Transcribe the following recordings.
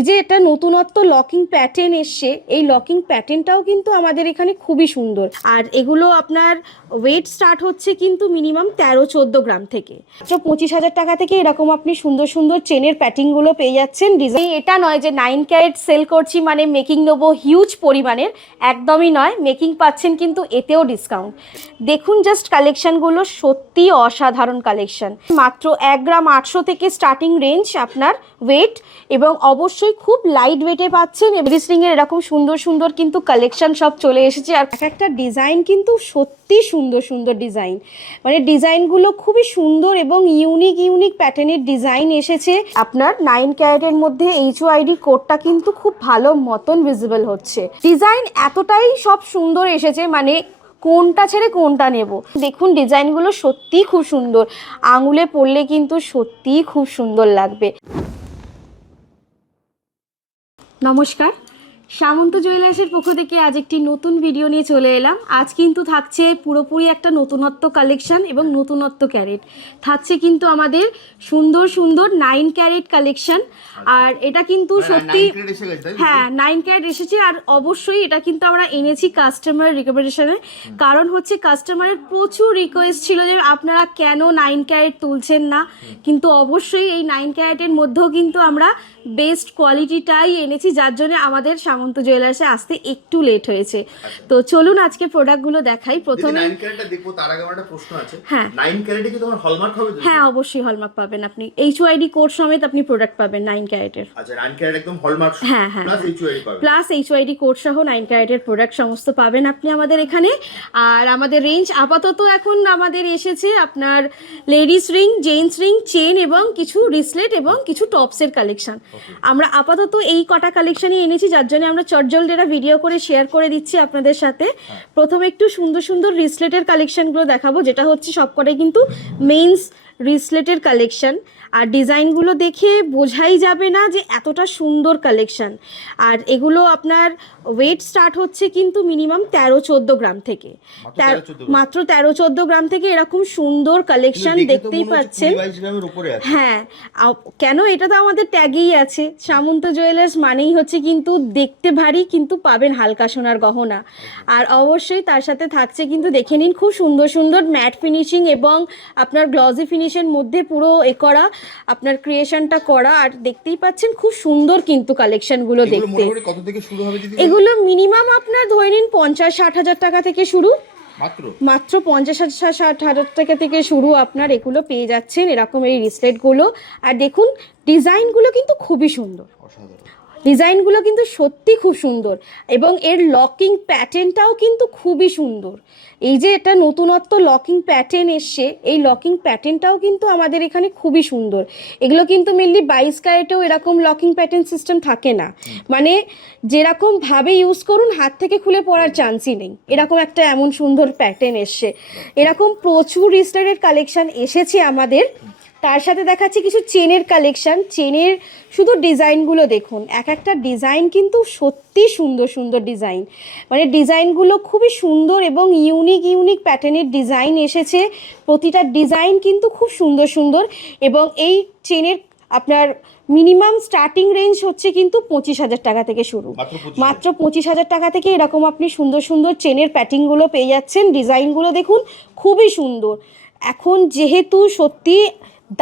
এই যে এটা নতুনত্ব লকিং প্যাটার্ন এসছে, এই লকিং প্যাটার্নটাও কিন্তু আমাদের এখানে খুবই সুন্দর। আর এগুলো আপনার ওয়েট স্টার্ট হচ্ছে কিন্তু মিনিমাম 13-14 গ্রাম থেকে। 25,000 টাকা থেকে এরকম আপনি সুন্দর সুন্দর চেনের প্যাটিংগুলো পেয়ে যাচ্ছেন। ডিজাইন এটা নয় যে 9 ক্যারেট সেল করছি মানে মেকিং নেবো হিউজ পরিমাণের, একদমই নয়। মেকিং পাচ্ছেন কিন্তু এতেও ডিসকাউন্ট। দেখুন জাস্ট কালেকশানগুলো সত্যি অসাধারণ কালেকশান। মাত্র 1 গ্রাম 800 থেকে স্টার্টিং রেঞ্জ আপনার ওয়েট, এবং অবশ্যই খুব লাইট ওয়েটে পাচ্ছেন। এভরিথিংয়ের এরকম সুন্দর সুন্দর কিন্তু কালেকশান সব চলে এসেছে। আর এক একটা ডিজাইন কিন্তু সত্যি সুন্দর সুন্দর ডিজাইন, মানে ডিজাইনগুলো খুবই সুন্দর এবং ইউনিক ইউনিক প্যাটার্নের ডিজাইন এসেছে। আপনার 9 ক্যারেটের মধ্যে HOID কোডটা কিন্তু খুব ভালো মতন ভিজিবল হচ্ছে। ডিজাইন এতটাই সব সুন্দর এসেছে, মানে কোনটা ছেড়ে কোনটা নেব। দেখুন ডিজাইনগুলো সত্যিই খুব সুন্দর, আঙুলে পরলে কিন্তু সত্যিই খুব সুন্দর লাগবে। নমস্কার, সামন্ত জুয়েলার্সের পক্ষ থেকে আজ একটি নতুন ভিডিও নিয়ে চলে এলাম। আজ কিন্তু থাকছে পুরোপুরি একটা নতুনত্ব কালেকশন এবং নতুনত্ব ক্যারেট থাকছে কিন্তু আমাদের সুন্দর সুন্দর 9 ক্যারেট কালেকশন। আর এটা কিন্তু সত্যি হ্যাঁ 9 ক্যারেট এসেছে। আর অবশ্যই এটা কিন্তু আমরা এনেছি কাস্টমার রিকমেন্ডেশনে, কারণ হচ্ছে কাস্টমারের প্রচুর রিকোয়েস্ট ছিল যে আপনারা কেন 9 ক্যারেট তুলছেন না। কিন্তু অবশ্যই এই 9 ক্যারেটের মধ্যেও কিন্তু আমরা বেস্ট কোয়ালিটিটাই এনেছি, যার জন্য আমাদের সামন্ত জুয়েলার্সে আসতে একটু লেট হয়েছে। তো চলুন আজকে প্রোডাক্টগুলো দেখাই। প্রথমে 9 ক্যারেটটা দেখবো তার আগে আমার একটা প্রশ্ন আছে। হ্যাঁ 9 ক্যারেটে কি তোমার হলমার্ক হবে? হ্যাঁ অবশ্যই হলমার্ক পাবেন আপনি, HOID কোড সমেত আপনি প্রোডাক্ট পাবেন 9 ক্যারেটের। আচ্ছা 9 ক্যারেট একদম হলমার্ক হ্যাঁ হ্যাঁ প্লাস HOID পাবেন, প্লাস HOID কোড সহ 9 ক্যারেটের প্রোডাক্ট সমস্ত পাবেন আপনি আমাদের এখানে। আর আমাদের রেঞ্জ আপাতত এখন আমাদের এসেছে আপনার ladies ring, gents ring, chain এবং কিছু রিসলেট এবং কিছু টপসের কালেকশন। আমরা আপাতত এই কটা কালেকশনই এনেছি, যার জন্য আমরা চটজলদি ভিডিও করে শেয়ার করে দিচ্ছি আপনাদের সাথে। প্রথমে একটু সুন্দর সুন্দর রিসলেটের কালেকশনগুলো দেখাবো, যেটা হচ্ছে সবকটাই কিন্তু মেইনস রিসলেটের কালেকশন। আর ডিজাইনগুলো দেখে বোঝাই যাবে না যে এতটা সুন্দর কালেকশন। আর এগুলো আপনার ওয়েট স্টার্ট হচ্ছে কিন্তু মিনিমাম 13-14 গ্রাম থেকে, মাত্র 13-14 গ্রাম থেকে এরকম সুন্দর কালেকশন দেখতেই পাচ্ছেন। হ্যাঁ কেন, এটা তো আমাদের ট্যাগেই আছে, সামন্ত জুয়েলার্স মানেই হচ্ছে কিন্তু দেখতে ভারী কিন্তু পাবেন হালকা সোনার গহনা। আর অবশ্যই তার সাথে থাকছে কিন্তু দেখে নিন খুব সুন্দর সুন্দর ম্যাট ফিনিশিং এবং আপনার গ্লসি ফিনিশের মধ্যে পুরো করা আপনার ক্রিয়েশনটা করা। আর দেখতেই পাচ্ছেন খুব সুন্দর কিন্তু কালেকশনগুলো দেখতে। কত থেকে শুরু হবে দিদি? এগুলো মিনিমাম আপনার ধরে নিন 50-60 হাজার টাকা থেকে শুরু, মাত্র 50-60 হাজার টাকা থেকে শুরু আপনার এগুলো পেয়ে যাচ্ছেন এরকম এই রিসলেটগুলো। আর দেখুন ডিজাইনগুলো কিন্তু খুবই সুন্দর, ডিজাইনগুলো কিন্তু সত্যি খুব সুন্দর এবং এর লকিং প্যাটার্নটাও কিন্তু খুবই সুন্দর। এই যে এটা নতুনত্ব লকিং প্যাটার্ন এসছে, এই লকিং প্যাটার্নটাও কিন্তু আমাদের এখানে খুবই সুন্দর। এগুলো কিন্তু মেনলি 22 ক্যারেটেও এরকম লকিং প্যাটার্ন সিস্টেম থাকে না, মানে যেরকমভাবে ইউজ করুন হাত থেকে খুলে পড়ার চান্সই নেই, এরকম একটা এমন সুন্দর প্যাটার্ন এসছে। এরকম প্রচুর রিসলেটের কালেকশান এসেছে আমাদের। তার সাথে দেখাচ্ছি কিছু চেনের কালেকশান। চেনের শুধু ডিজাইনগুলো দেখুন, এক একটা ডিজাইন কিন্তু সত্যি সুন্দর সুন্দর ডিজাইন, মানে ডিজাইনগুলো খুবই সুন্দর এবং ইউনিক ইউনিক প্যাটার্নের ডিজাইন এসেছে। প্রতিটা ডিজাইন কিন্তু খুব সুন্দর সুন্দর। এবং এই চেনের আপনার মিনিমাম স্টার্টিং রেঞ্জ হচ্ছে কিন্তু 25,000 টাকা থেকে শুরু, মাত্র 25,000 টাকা থেকে এরকম আপনি সুন্দর সুন্দর চেনের প্যাটিংগুলো পেয়ে যাচ্ছেন। ডিজাইনগুলো দেখুন খুবই সুন্দর। এখন যেহেতু সত্যি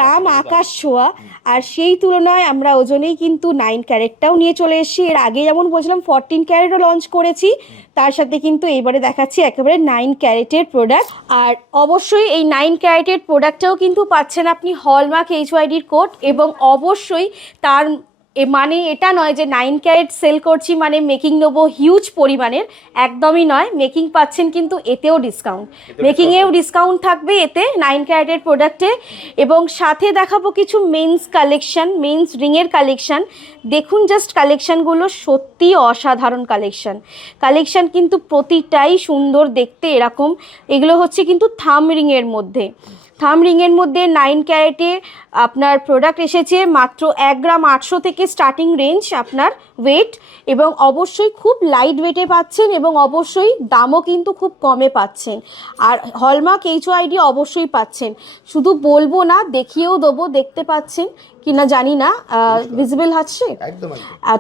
দাম আকাশ ছোঁয়া, আর সেই তুলনায় আমরা ওজনেই কিন্তু 9 ক্যারেটটাও নিয়ে চলে এসেছি। এর আগে যেমন বলছিলাম 14 ক্যারেটও লঞ্চ করেছি, তার সাথে কিন্তু এইবারে দেখাচ্ছি একেবারে 9 ক্যারেটের প্রোডাক্ট। আর অবশ্যই এই 9 ক্যারেটের প্রোডাক্টটাও কিন্তু পাচ্ছেন আপনি হলমার্ক HOID কোড, এবং অবশ্যই তার মানে এটা নয় যে 9 ক্যারেট সেল করছি মানে মেকিং নেবো হিউজ পরিমাণের, একদমই নয়। মেকিং পাচ্ছেন কিন্তু এতেও ডিসকাউন্ট, মেকিংয়েও ডিসকাউন্ট থাকবে এতে 9 ক্যারেটের প্রোডাক্টে। এবং সাথে দেখাবো কিছু মেন্স কালেকশান, মেন্স রিংয়ের কালেকশান। দেখুন জাস্ট কালেকশানগুলো সত্যি অসাধারণ কালেকশান, কালেকশান কিন্তু প্রতিটাই সুন্দর দেখতে এরকম। এগুলো হচ্ছে কিন্তু থাম রিংয়ের মধ্যে, থাম রিংয়ের মধ্যে 9 ক্যারেটে আপনার প্রোডাক্ট এসেছে। মাত্র 1 গ্রাম 800 থেকে স্টার্টিং রেঞ্জ আপনার ওয়েট, এবং অবশ্যই খুব লাইট ওয়েটে পাচ্ছেন এবং অবশ্যই দামও কিন্তু খুব কমে পাচ্ছেন। আর হলমার্ক HOID অবশ্যই পাচ্ছেন, শুধু বলবো না দেখিয়েও দেবো, দেখতে পাচ্ছেন কিনা জানি না, ভিজিবল হচ্ছে একদম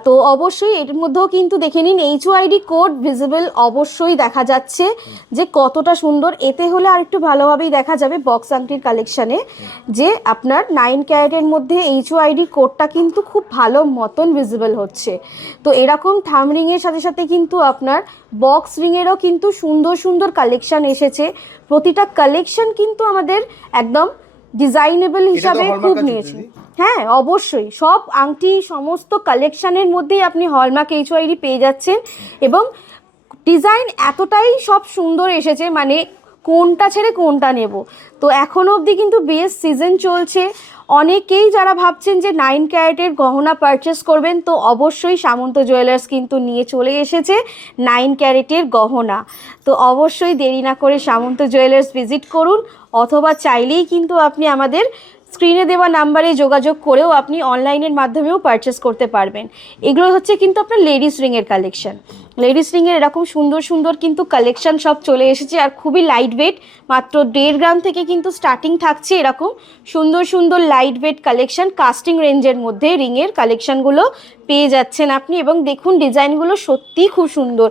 তো অবশ্যই এর মধ্যেও কিন্তু দেখে নিন HOID কোড ভিজিবল অবশ্যই দেখা যাচ্ছে যে কতটা সুন্দর। এতে হলে আর একটু ভালোভাবেই দেখা যাবে বক্স আংটির কালেকশানে যে আপনার 9 ক্যারেটের মধ্যে HOID কোডটা কিন্তু খুব ভালো মতন ভিজিবল হচ্ছে। তো এরকম থাম রিংয়ের সাথে সাথে কিন্তু আপনার বক্স রিংয়েরও কিন্তু সুন্দর সুন্দর কালেকশান এসেছে। প্রতিটা কালেকশান কিন্তু আমাদের একদম ডিজাইনেবল হিসাবে খুব নিয়েছে। হ্যাঁ অবশ্যই সব আংটি সমস্ত কালেকশানের মধ্যেই আপনি হলমার্ক HOID পেয়ে যাচ্ছেন এবং ডিজাইন এতটাই সব সুন্দর এসেছে মানে কোনটা ছেড়ে কোনটা নেব। তো এখনও অবধি কিন্তু বেস্ট সিজন চলছে। অনেকেই যারা ভাবছেন যে 9 ক্যারেটের গহনা পারচেস করবেন তো অবশ্যই সামন্ত জুয়েলার্স কিন্তু নিয়ে চলে এসেছে 9 ক্যারেটের গহনা। তো অবশ্যই দেরি না করে সামন্ত জুয়েলার্স ভিজিট করুন, অথবা চাইলেই কিন্তু আপনি আমাদের স্ক্রিনে দেওয়া নাম্বারে যোগাযোগ করেও আপনি অনলাইনের মাধ্যমেও পারচেস করতে পারবেন। এগুলো হচ্ছে কিন্তু আপনার লেডিস রিংয়ের কালেকশন। লেডিস রিংয়ের এরকম সুন্দর সুন্দর কিন্তু কালেকশন সব চলে এসেছে আর খুবই লাইট ওয়েট, মাত্র 1.5 গ্রাম থেকে কিন্তু স্টার্টিং থাকছে এরকম সুন্দর সুন্দর লাইট ওয়েট কালেকশন। কাস্টিং রেঞ্জের মধ্যে রিংয়ের কালেকশানগুলো পেয়ে যাচ্ছেন আপনি এবং দেখুন ডিজাইনগুলো সত্যিই খুব সুন্দর,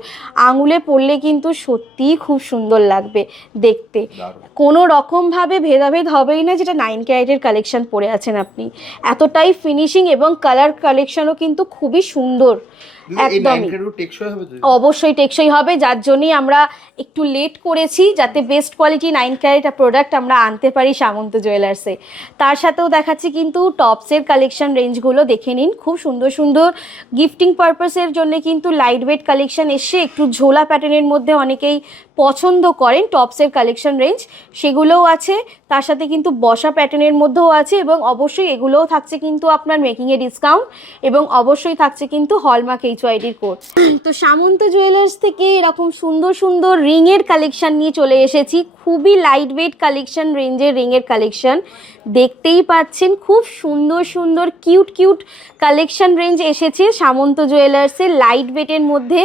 আঙুলে পরলে কিন্তু সত্যিই খুব সুন্দর লাগবে দেখতে। কোনো রকমভাবে ভেদাভেদ হবেই না যেটা 9 ক্যারেটের কালেকশন পরে আছেন আপনি। এতটাই ফিনিশিং এবং কালার কালেকশনও কিন্তু খুবই সুন্দর। একদমই অবশ্যই টেকসই হবে, যার জন্যই আমরা একটু লেট করেছি যাতে বেস্ট কোয়ালিটি 9 ক্যারেট প্রোডাক্ট আমরা আনতে পারি সামন্ত জুয়েলার্সে। তার সাথেও দেখাচ্ছি কিন্তু টপসের কালেকশন রেঞ্জগুলো দেখে নিন, খুব সুন্দর সুন্দর গিফটিং পারপাসের জন্য কিন্তু লাইট ওয়েট কালেকশন এসে একটু ঝোলা প্যাটার্নের মধ্যে অনেকেই পছন্দ করেন টপসের কালেকশন রেঞ্জ, সেগুলোও আছে। তার সাথে কিন্তু বসা প্যাটার্নের মধ্যেও আছে এবং অবশ্যই এগুলোও থাকছে কিন্তু আপনার মেকিংয়ে ডিসকাউন্ট এবং অবশ্যই থাকছে কিন্তু হলমার্ক HOID কোড। তো সামন্ত জুয়েলার্স থেকে এরকম সুন্দর সুন্দর রিংয়ের কালেকশন নিয়ে চলে এসেছি, খুবই লাইট ওয়েট কালেকশন রেঞ্জের রিংয়ের কালেকশন দেখতেই পাচ্ছেন। খুব সুন্দর সুন্দর কিউট কিউট কালেকশন রেঞ্জ এসেছে সামন্ত জুয়েলার্সের লাইট ওয়েটের মধ্যে।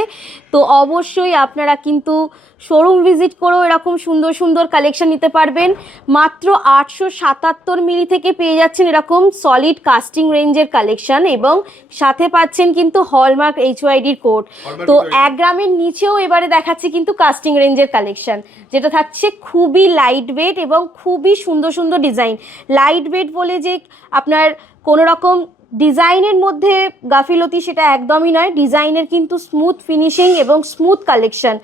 তো অবশ্যই আপনারা কিন্তু শোরুম ভিজিট করেও এরকম সুন্দর সুন্দর কালেকশন নিতে পারবেন। মাত্র 877 মিলি থেকে পেয়ে যাচ্ছেন এরকম সলিড কাস্টিং রেঞ্জের কালেকশন এবং সাথে পাচ্ছেন কিন্তু হলমার্ক HOID কোড। তো 1 গ্রামের নিচেও এবারে দেখাচ্ছি কিন্তু কাস্টিং রেঞ্জের কালেকশন, যেটা থাকছে খুবই লাইট ওয়েট এবং খুবই সুন্দর সুন্দর ডিজাইন। লাইট ওয়েট বলে যে আপনার কোনো রকম ডিজাইনের মধ্যে গাফিলতি সেটা একদমই নয়, ডিজাইনের কিন্তু স্মুথ ফিনিশিং এবং স্মুথ কালেকশন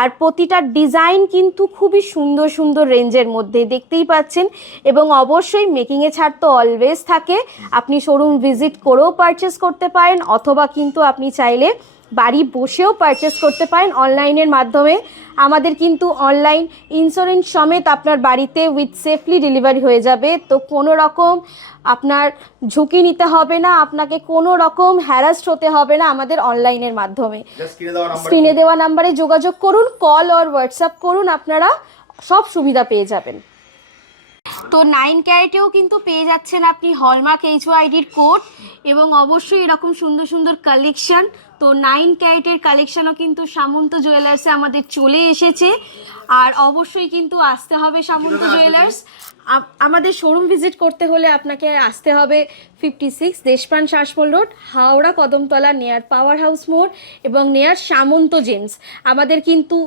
আর প্রতিটা ডিজাইন কিন্তু খুবই সুন্দর সুন্দর রেঞ্জের মধ্যে দেখতেই পাচ্ছেন। এবং অবশ্যই মেকিংয়ে ছাড় তো অলওয়েজ থাকে, আপনি শোরুম ভিজিট করেও পারচেস করতে পারেন অথবা কিন্তু আপনি চাইলে বাড়ি বসেও পারচেস করতে পারেন অনলাইনের মাধ্যমে। আমাদের কিন্তু অনলাইন ইন্স্যুরেন্স সমেত আপনার বাড়িতে উইথ সেফলি ডেলিভারি হয়ে যাবে। তো কোনো রকম আপনার ঝুঁকি নিতে হবে না, আপনাকে কোনো রকম হ্যারাস্ট হতে হবে না আমাদের অনলাইনের মাধ্যমে। স্ক্রিনে দেওয়া নাম্বারে যোগাযোগ করুন, কল অর হোয়াটসঅ্যাপ করুন, আপনারা সব সুবিধা পেয়ে যাবেন। তো 9 ক্যারেটেও কিন্তু পেয়ে যাচ্ছেন আপনি হলমার্ক HOID কোড এবং অবশ্যই এরকম সুন্দর সুন্দর কালেকশন। তো 9 ক্যারেটের কালেকশনও কিন্তু সামন্ত জুয়েলার্সে আমাদের চলে এসেছে আর অবশ্যই কিন্তু আসতে হবে সামন্ত জুয়েলার্স। আমাদের শোরুম ভিজিট করতে হলে আপনাকে আসতে হবে 56 দেশপ্রাণ শাসমল রোড, হাওড়া কদমতলা, নেয়ার পাওয়ার হাউস মোড় এবং নেয়ার সামন্ত জেমস। আমাদের কিন্তু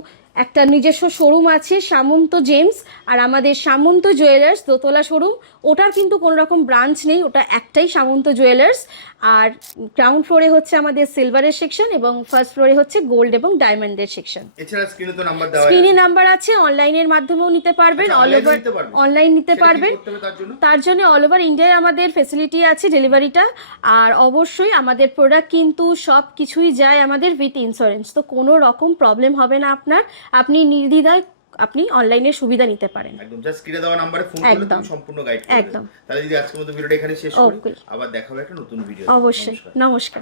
একটা নিজস্ব শোরুম আছে সামন্ত জেমস, আর আমাদের সামন্ত জুয়েলার্স দোতলা শোরুম, ওটার কিন্তু কোনো রকম ব্রাঞ্চ নেই, ওটা একটাই সামন্ত জুয়েলার্স। আর গ্রাউন্ড ফ্লোরে হচ্ছে আমাদের সিলভারের সেকশন এবং ফার্স্ট ফ্লোরে হচ্ছে গোল্ড এবং ডায়মন্ডের সেকশন। এছাড়া স্ক্রিনে তো নাম্বার দেওয়া আছে, স্ক্রিনে নাম্বার আছে, অনলাইনের মাধ্যমেও নিতে পারবেন, অল ওভার অনলাইন নিতে পারবেন। তার জন্য অল ওভার ইন্ডিয়ায় আমাদের ফেসিলিটি আছে ডেলিভারিটা। আর অবশ্যই আমাদের প্রোডাক্ট কিন্তু সব কিছুই যায় আমাদের উইথ ইন্স্যুরেন্স, তো কোনো রকম প্রবলেম হবে না আপনার, আপনি নির্দ্বিধায় আপনি অনলাইনের সুবিধা নিতে পারেন। একদম জাস্ট স্ক্রিনে দেওয়া নম্বরে ফোন করলে তুমি সম্পূর্ণ গাইড করবে। একদম। তাহলে যদি আজকের মতো ভিডিওটা এখানে শেষ করি, আবার দেখা হবে একটা নতুন ভিডিও। অবশ্যই, নমস্কার।